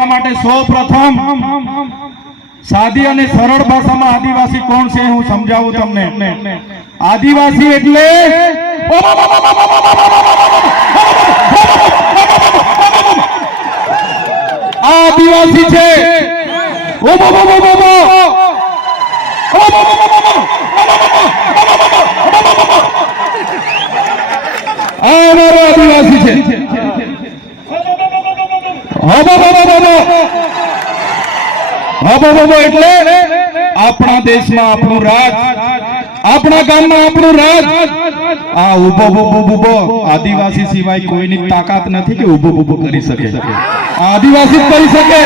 એટલા માટે સૌપ્રથમ સાદી અને સરળ ભાષામાં આદિવાસી કોણ છે હું સમજાવું તમને। આદિવાસી એટલે આદિવાસી છે આદિવાસી છે એટલે આપણા દેશમાં આપણું રાજ, આપણા ગામમાં આપણું રાજ। આ ઉભો આદિવાસી સિવાય કોઈની તાકાત નથી કે ઉભો કરી શકે। આદિવાસી જ કરી શકે,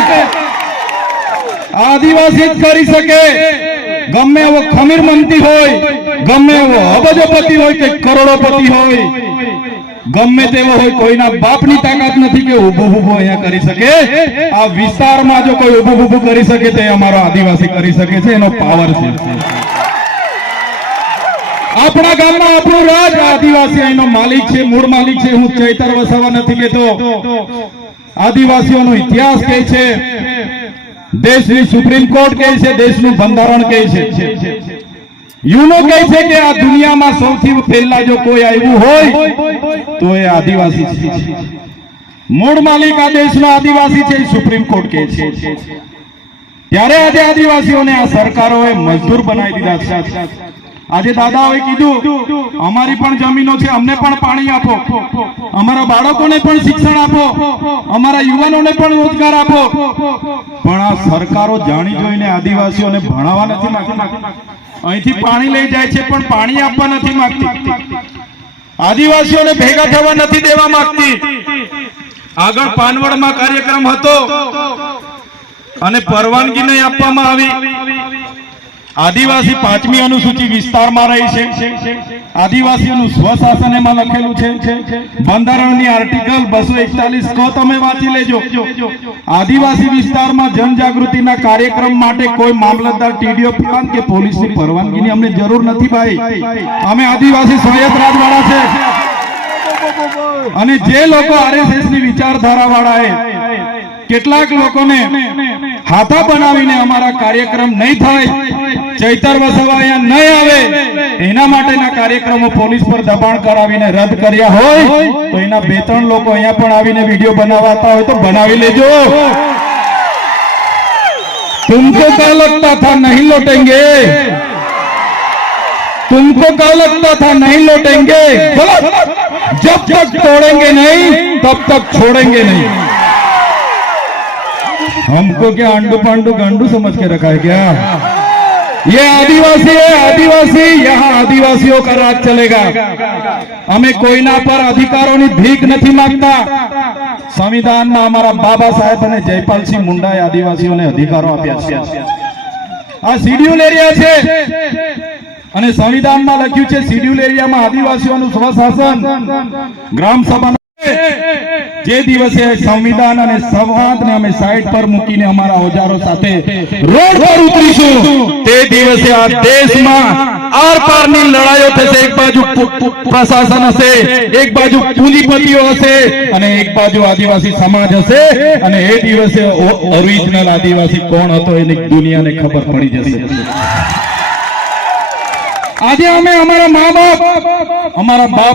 આદિવાસી જ કરી શકે। ગમે એવો ખમીર મંત્રી હોય, ગમે એવો અબજોપતિ હોય કે કરોડોપતિ હોય, ગમે તેવો હોય, કોઈના બાપની તાકાત નથી કે ઉભું અહીંયા કરી શકે। આ વિસ્તારમાં જો કોઈ ઉભું કરી શકે તો અમારો આદિવાસી કરી શકે છે, એનો પાવર છે। આપણા ગામમાં આપણું રાજ, આદિવાસી અહીંનો માલિક છે, મૂળ માલિક છે। હું ચૈતર વસાવા નથી કહેતો, આદિવાસીઓનો ઇતિહાસ કહે છે, દેશની સુપ્રીમ કોર્ટ કહે છે, દેશનું બંધારણ કહે છે, યુનો કહે છે કે આ દુનિયામાં સૌથી પહેલા જો કોઈ આવ્યું હોય તો એ આદિવાસી છે। મૂળ માલિક આ દેશનો આદિવાસી છે, સુપ્રીમ કોર્ટ કહે છે। ત્યારે આજે આદિવાસીઓને આ સરકારોએ મજદૂર બનાવી દીધા છે। આજે દાદાઓએ કીધું અમારી પણ જમીનો છે, અમને પણ પાણી આપો, અમારા બાળકોને પણ શિક્ષણ આપો, અમારા યુવાનોને પણ રોજગાર આપો। પણ આ સરકારો જાણી જોઈને આદિવાસીઓને ભણાવવા નથી માંગતી, અહીંથી પાણી લઈ જાય છે પણ પાણી આપવા નથી માંગતી, આદિવાસીઓને ભેગા થવા નથી દેવા માંગતી। આગળ પાનવડમાં કાર્યક્રમ હતો અને પરવાનગી નહીં આપવામાં આવી। આદિવાસી 5મી અનુસૂચિ વિસ્તારમાં રહી છે, આદિવાસીઓનું સ્વશાસન એમાં લખેલું છે। બંધારણની આર્ટિકલ 241 ક તમે વાંચી લેજો। આદિવાસી વિસ્તારમાં જનજાગૃતિના કાર્યક્રમ માટે કોઈ મામલતદાર, ટીડીઓ પ્લાન કે પોલીસની પરવાનગીની અમને જરૂર નથી ભાઈ। અમે આદિવાસી સ્વાયત્ત રાજવાળા છે। અને જે લોકો આરએસએસ ની વિચારધારા વાળાએ કેટલાક લોકોને હાથા બનાવીને અમારા કાર્યક્રમ નહીં થાય, ચૈતર વસાવા અહીંયા નહીં આવે, એના માટેના કાર્યક્રમો પોલીસ પર દબાણ કરાવીને રદ કર્યા હોય તો એના 2-3 લોકો અહીંયા પણ આવીને વિડીયો બનાવતા હોય તો બનાવી લેજો। तुमको क्या लगता था नहीं लौटेंगे, तुमको क्या लगता था नहीं लौटेंगे, जब तक तोड़ेंगे नहीं तब तक छोड़ेंगे नहीं। हमको क्या अंडू पांडू गांडू समझ के रखा है क्या? ये आदिवासी है, आदिवासी, यहाँ आदिवासियों का राज चलेगा। हमें कोईना पर अधिकारों की भीख नहीं मांगता। संविधान में हमारा बाबा साहेब ने जयपाल सिंह मुंडाए आदिवासियों ने अधिकारों आप्या छे। आ शेड्यूल एरिया छे અને સંવિધાનમાં લખ્યું છે શેડ્યુલ એરિયામાં આદિવાસીઓનું સ્વશાસન, ગ્રામ સભા। જે દિવસે સંવિધાન અને સંવાદને અમે સાઈડ પર મૂકીને અમારા ઓજારો સાથે રોડ પર ઉતરીશું તે દિવસે આ દેશમાં આર પારની લડાઈઓ થશે। એક બાજુ પ્રશાસન હશે, એક બાજુ પૂંજીપતિઓ હશે અને એક બાજુ આદિવાસી સમાજ હશે। અને એ દિવસે ઓરિજિનલ આદિવાસી કોણ હતો એની દુનિયાને ખબર પડી જશે। આજે અમે અમારા મા બાપ, અમારા બાપ